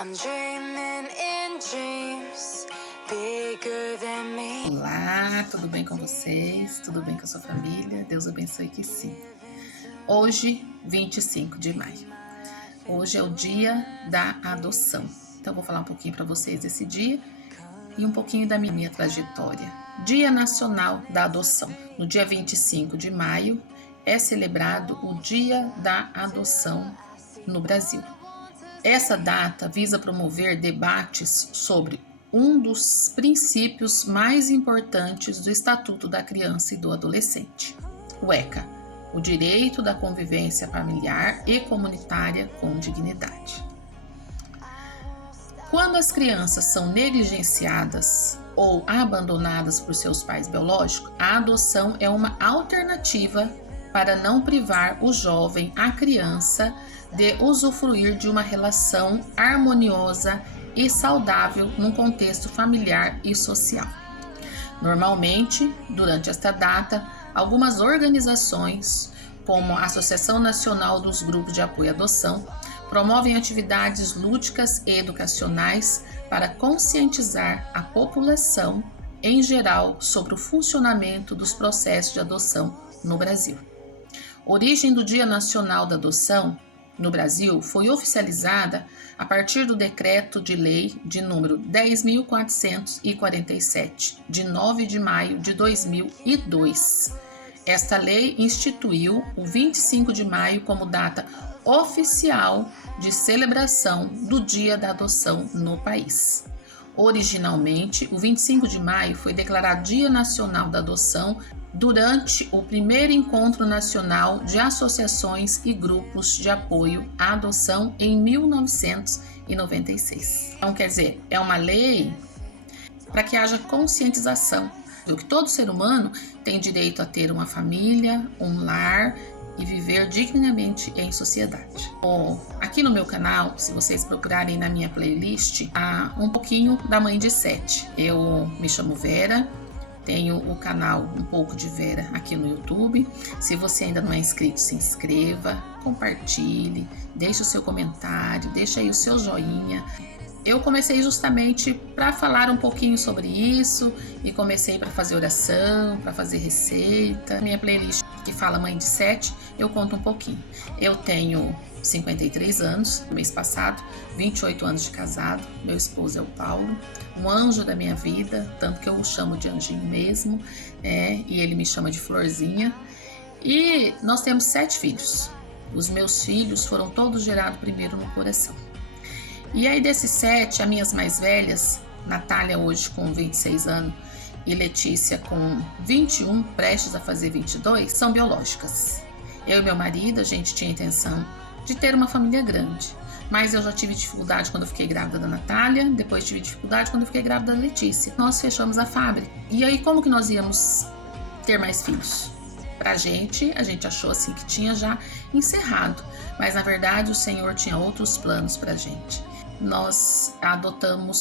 I'm dreaming in dreams bigger than me. Olá, tudo bem com vocês? Tudo bem com a sua família? Deus abençoe que sim. Hoje, 25 de maio. Hoje é o dia da adoção. Então, eu vou falar um pouquinho para vocês desse dia e um pouquinho da minha trajetória. Dia Nacional da Adoção. No dia 25 de maio é celebrado o Dia da Adoção no Brasil. Essa data visa promover debates sobre um dos princípios mais importantes do Estatuto da Criança e do Adolescente, o ECA, o direito da convivência familiar e comunitária com dignidade. Quando as crianças são negligenciadas ou abandonadas por seus pais biológicos, a adoção é uma alternativa para não privar o jovem, a criança, de usufruir de uma relação harmoniosa e saudável num contexto familiar e social. Normalmente, durante esta data, algumas organizações, como a Associação Nacional dos Grupos de Apoio à Adoção, promovem atividades lúdicas e educacionais para conscientizar a população em geral sobre o funcionamento dos processos de adoção no Brasil. A origem do Dia Nacional da Adoção no Brasil foi oficializada a partir do Decreto de Lei de número 10.447, de 9 de maio de 2002. Esta lei instituiu o 25 de maio como data oficial de celebração do Dia da Adoção no país. Originalmente, o 25 de maio foi declarado Dia Nacional da Adoção durante o primeiro Encontro Nacional de Associações e Grupos de Apoio à Adoção em 1996. Então, quer dizer, é uma lei para que haja conscientização do que todo ser humano tem direito a ter uma família, um lar e viver dignamente em sociedade. Bom, aqui no meu canal, se vocês procurarem na minha playlist, há um pouquinho da Mãe de Sete. Eu me chamo Vera, tenho o canal Um Pouco de Vera aqui no YouTube. Se você ainda não é inscrito, se inscreva, compartilhe, deixe o seu comentário, deixe aí o seu joinha. Eu comecei justamente para falar um pouquinho sobre isso e comecei para fazer oração, para fazer receita. Minha playlist que fala Mãe de Sete, eu conto um pouquinho. Eu tenho 53 anos, no mês passado, 28 anos de casado. Meu esposo é o Paulo, um anjo da minha vida, tanto que eu o chamo de anjinho mesmo, e ele me chama de Florzinha. E nós temos 7 filhos. Os meus filhos foram todos gerados primeiro no coração. E aí desses 7, as minhas mais velhas, Natália hoje com 26 anos e Letícia com 21, prestes a fazer 22, são biológicas. Eu e meu marido, a gente tinha a intenção de ter uma família grande, mas eu já tive dificuldade quando eu fiquei grávida da Natália, depois tive dificuldade quando eu fiquei grávida da Letícia. Nós fechamos a fábrica. E aí como que nós íamos ter mais filhos? Pra gente, a gente achou assim que tinha já encerrado, mas na verdade o Senhor tinha outros planos pra gente. Nós adotamos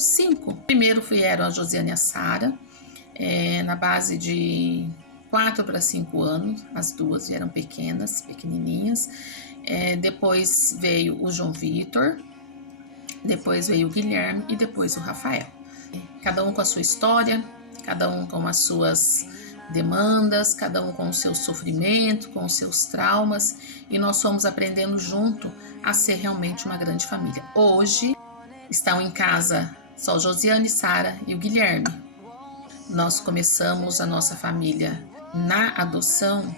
5. Primeiro eram a Josiane e a Sara, na base de 4 para 5 anos, as duas eram pequenas, pequenininhas. Depois veio o João Vitor, depois veio o Guilherme e depois o Rafael. Cada um com a sua história, cada um com as suas demandas, cada um com o seu sofrimento, com os seus traumas, e nós fomos aprendendo junto a ser realmente uma grande família. Hoje estão em casa só Josiane, Sara e o Guilherme. Nós começamos a nossa família na adoção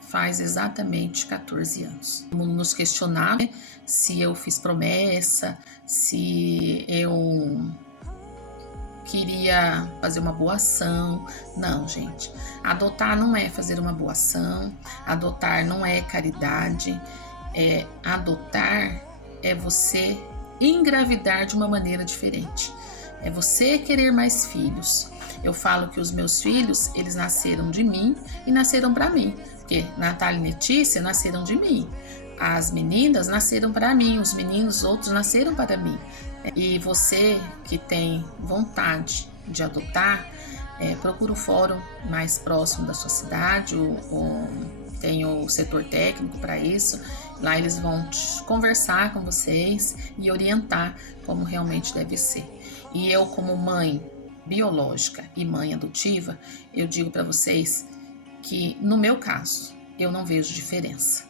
faz exatamente 14 anos. Todo mundo nos questionava se eu fiz promessa, se eu queria fazer uma boa ação. Não, gente. Adotar não é fazer uma boa ação. Adotar não é caridade. Adotar é você engravidar de uma maneira diferente. É você querer mais filhos. Eu falo que os meus filhos, eles nasceram de mim e nasceram para mim. Porque Natália e Letícia nasceram de mim. As meninas nasceram para mim, os meninos outros nasceram para mim. E você que tem vontade de adotar, procura o fórum mais próximo da sua cidade, ou tem o setor técnico para isso, Lá eles vão conversar com vocês e orientar como realmente deve ser. E eu, como mãe biológica e mãe adotiva, eu digo para vocês que, no meu caso, eu não vejo diferença.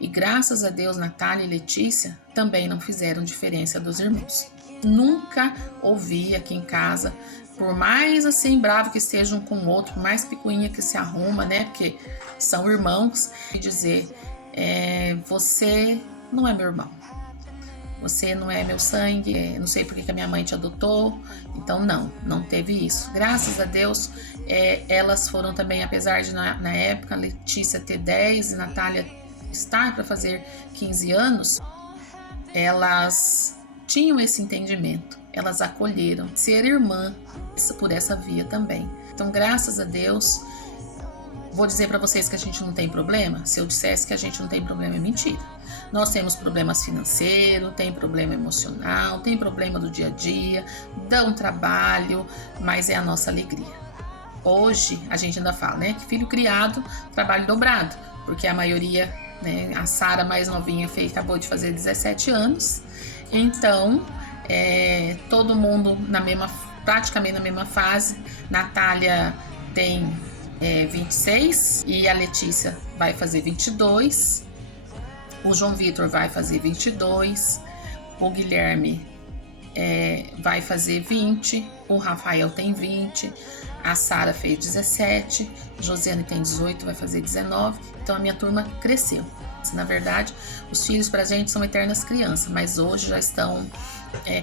E graças a Deus, Natália e Letícia também não fizeram diferença dos irmãos. Nunca ouvi aqui em casa, por mais assim bravo que estejam um com o outro, por mais picuinha que se arruma, né? Porque são irmãos, e dizer, você não é meu irmão. Você não é meu sangue, não sei porque que a minha mãe te adotou. Então não teve isso. Graças a Deus, elas foram também, apesar de na época Letícia ter 10 e Natália estar para fazer 15 anos, elas tinham esse entendimento, elas acolheram ser irmã por essa via também. Então, graças a Deus, vou dizer para vocês que a gente não tem problema? Se eu dissesse que a gente não tem problema, é mentira. Nós temos problemas financeiros, tem problema emocional, tem problema do dia a dia, dá um trabalho, mas é a nossa alegria. Hoje, a gente ainda fala, né, que filho criado, trabalho dobrado, porque a maioria, né, a Sara mais novinha acabou de fazer 17 anos, então, todo mundo praticamente na mesma fase. Natália tem 26 e a Letícia vai fazer 22, o João Vitor vai fazer 22, o Guilherme vai fazer 20, o Rafael tem 20, a Sara fez 17, Josiane tem 18, vai fazer 19, então a minha turma cresceu. Na verdade, os filhos pra gente são eternas crianças, mas hoje já estão,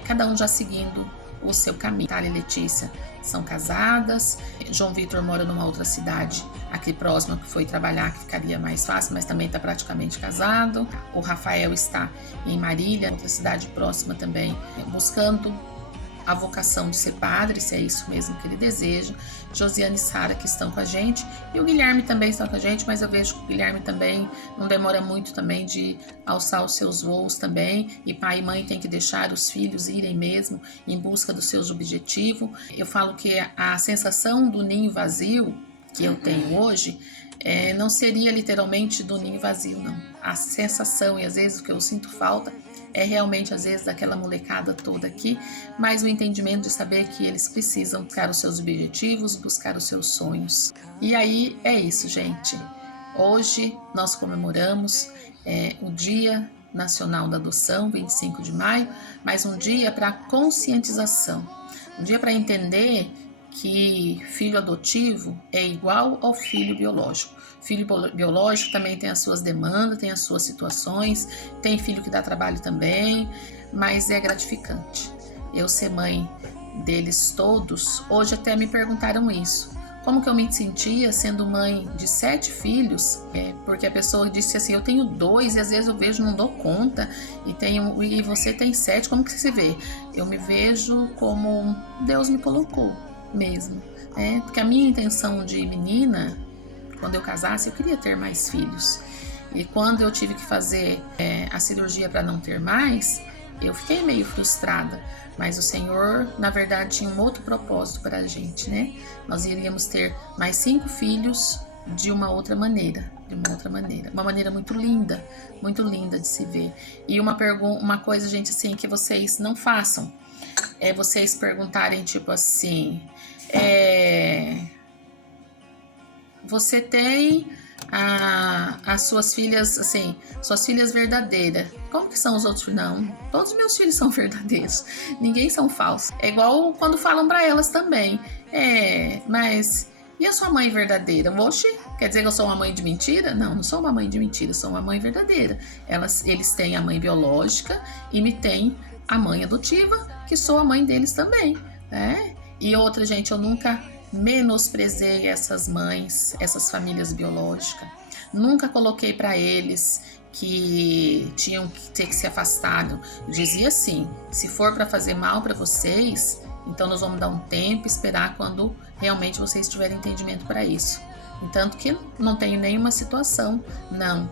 cada um já seguindo o seu caminho. Natália e Letícia são casadas, João Vitor mora numa outra cidade aqui próxima, que foi trabalhar, que ficaria mais fácil, mas também está praticamente casado. O Rafael está em Marília, outra cidade próxima também, buscando a vocação de ser padre, se é isso mesmo que ele deseja. Josiane e Sara que estão com a gente, e o Guilherme também está com a gente, mas eu vejo que o Guilherme também não demora muito também de alçar os seus voos também, e pai e mãe tem que deixar os filhos irem mesmo em busca dos seus objetivos. Eu falo que a sensação do ninho vazio que eu tenho hoje não seria literalmente do ninho vazio, não. A sensação e às vezes o que eu sinto falta é realmente, às vezes, daquela molecada toda aqui, mas o entendimento de saber que eles precisam buscar os seus objetivos, buscar os seus sonhos. E aí é isso, gente. Hoje nós comemoramos o Dia Nacional da Adoção, 25 de maio, mas um dia para conscientização, um dia para entender que filho adotivo é igual ao filho biológico. Filho biológico também tem as suas demandas, tem as suas situações, tem filho que dá trabalho também, mas é gratificante. Eu ser mãe deles todos, hoje até me perguntaram isso. Como que eu me sentia sendo mãe de 7 filhos? Porque a pessoa disse assim, eu tenho 2 e às vezes eu vejo, não dou conta, e você tem 7, como que você se vê? Eu me vejo como Deus me colocou mesmo, porque a minha intenção de menina, quando eu casasse, eu queria ter mais filhos, e quando eu tive que fazer a cirurgia para não ter mais, eu fiquei meio frustrada, mas o Senhor, na verdade, tinha um outro propósito para a gente, né? Nós iríamos ter mais 5 filhos de uma outra maneira, uma maneira muito linda de se ver. E uma coisa, gente, assim, que vocês não façam, vocês perguntarem, tipo assim, você tem as suas filhas, assim, suas filhas verdadeiras, como que são os outros filhos? Não, todos os meus filhos são verdadeiros, ninguém são falsos. É igual quando falam para elas também, mas e a sua mãe verdadeira? Oxe, quer dizer que eu sou uma mãe de mentira? Não, não sou uma mãe de mentira, sou uma mãe verdadeira. Eles têm a mãe biológica e me têm a mãe adotiva, que sou a mãe deles também, né? E outra, gente, eu nunca menosprezei essas mães, essas famílias biológicas. Nunca coloquei para eles que tinham que ter que se afastar. Eu dizia assim, se for para fazer mal para vocês, então nós vamos dar um tempo, esperar quando realmente vocês tiverem entendimento para isso. Entanto que não tenho nenhuma situação, não.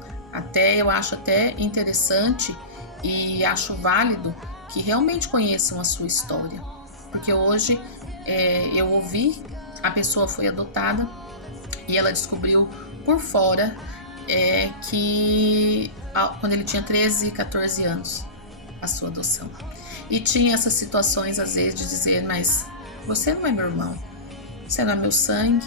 Eu acho até interessante e acho válido que realmente conheçam a sua história. Porque hoje eu ouvi, a pessoa foi adotada e ela descobriu por fora que quando ele tinha 13, 14 anos, a sua adoção. E tinha essas situações, às vezes, de dizer, mas você não é meu irmão, você não é meu sangue,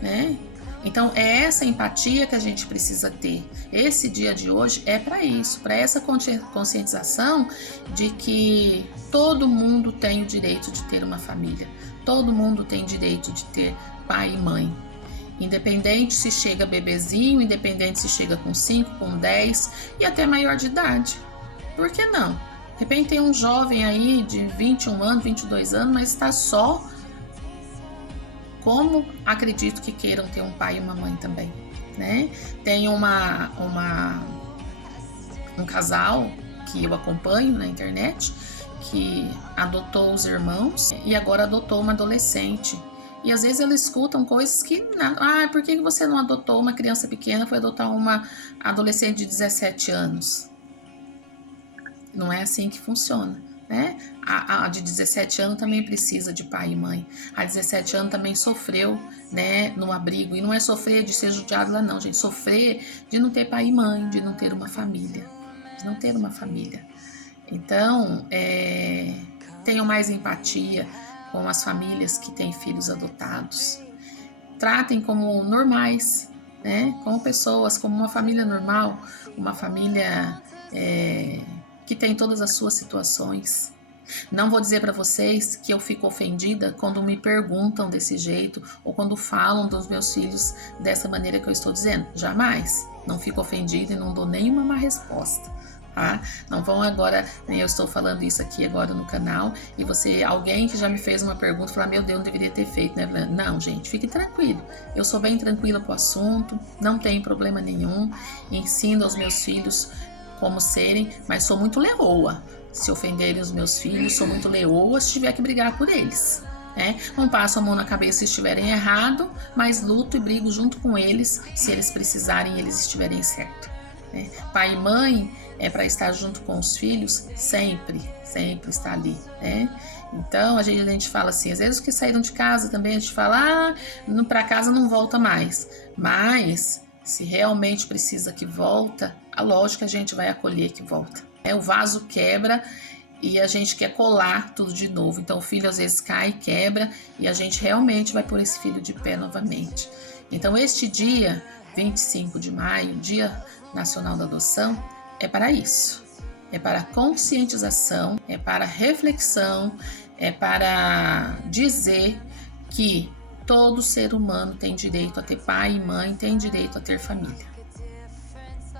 né? Então, é essa empatia que a gente precisa ter. Esse dia de hoje é para isso, para essa conscientização de que todo mundo tem o direito de ter uma família. Todo mundo tem direito de ter pai e mãe. Independente se chega bebezinho, independente se chega com 5, com 10 e até maior de idade. Por que não? De repente tem um jovem aí de 21 anos, 22 anos, mas está só. Como acredito que queiram ter um pai e uma mãe também, né? Tem um casal que eu acompanho na internet que adotou os irmãos e agora adotou uma adolescente. E às vezes eles escutam coisas que... por que você não adotou uma criança pequena, foi adotar uma adolescente de 17 anos? Não é assim que funciona. Né? A de 17 anos também precisa de pai e mãe. A de 17 anos também sofreu, né, no abrigo. E não é sofrer de ser judiado lá não, gente. Sofrer de não ter pai e mãe, de não ter uma família. De não ter uma família. Então, tenham mais empatia com as famílias que têm filhos adotados. Tratem como normais, né? Como pessoas, como uma família normal. Uma família... que tem todas as suas situações. Não vou dizer para vocês que eu fico ofendida quando me perguntam desse jeito ou quando falam dos meus filhos dessa maneira que eu estou dizendo. Jamais. Não fico ofendida e não dou nenhuma má resposta. Tá? Não vão agora, eu estou falando isso aqui agora no canal e alguém que já me fez uma pergunta, falar, meu Deus, não deveria ter feito, né? Não, gente, fique tranquilo. Eu sou bem tranquila com o assunto, não tem problema nenhum. Ensino aos meus filhos como serem, mas sou muito leoa. Se ofenderem os meus filhos, sou muito leoa se tiver que brigar por eles. Né? Não passo a mão na cabeça se estiverem errado, mas luto e brigo junto com eles se eles precisarem e eles estiverem certo. Né? Pai e mãe é para estar junto com os filhos sempre, sempre está ali. Né? Então a gente fala assim, às vezes os que saíram de casa também a gente fala, para casa não volta mais, mas se realmente precisa que volta, lógico que a gente vai acolher que volta. O vaso quebra e a gente quer colar tudo de novo. Então o filho às vezes cai, quebra e a gente realmente vai pôr esse filho de pé novamente. Então este dia, 25 de maio, Dia Nacional da Adoção, é para isso. É para conscientização, é para reflexão, é para dizer que todo ser humano tem direito a ter pai e mãe, tem direito a ter família.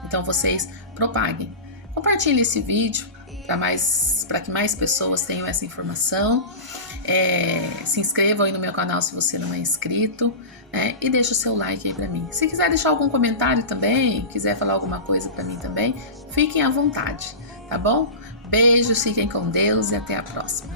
Então vocês propaguem. Compartilhem esse vídeo para que mais pessoas tenham essa informação. Se inscrevam aí no meu canal se você não é inscrito, né? E deixa o seu like aí para mim. Se quiser deixar algum comentário também, quiser falar alguma coisa para mim também, fiquem à vontade, tá bom? Beijos, fiquem com Deus e até a próxima.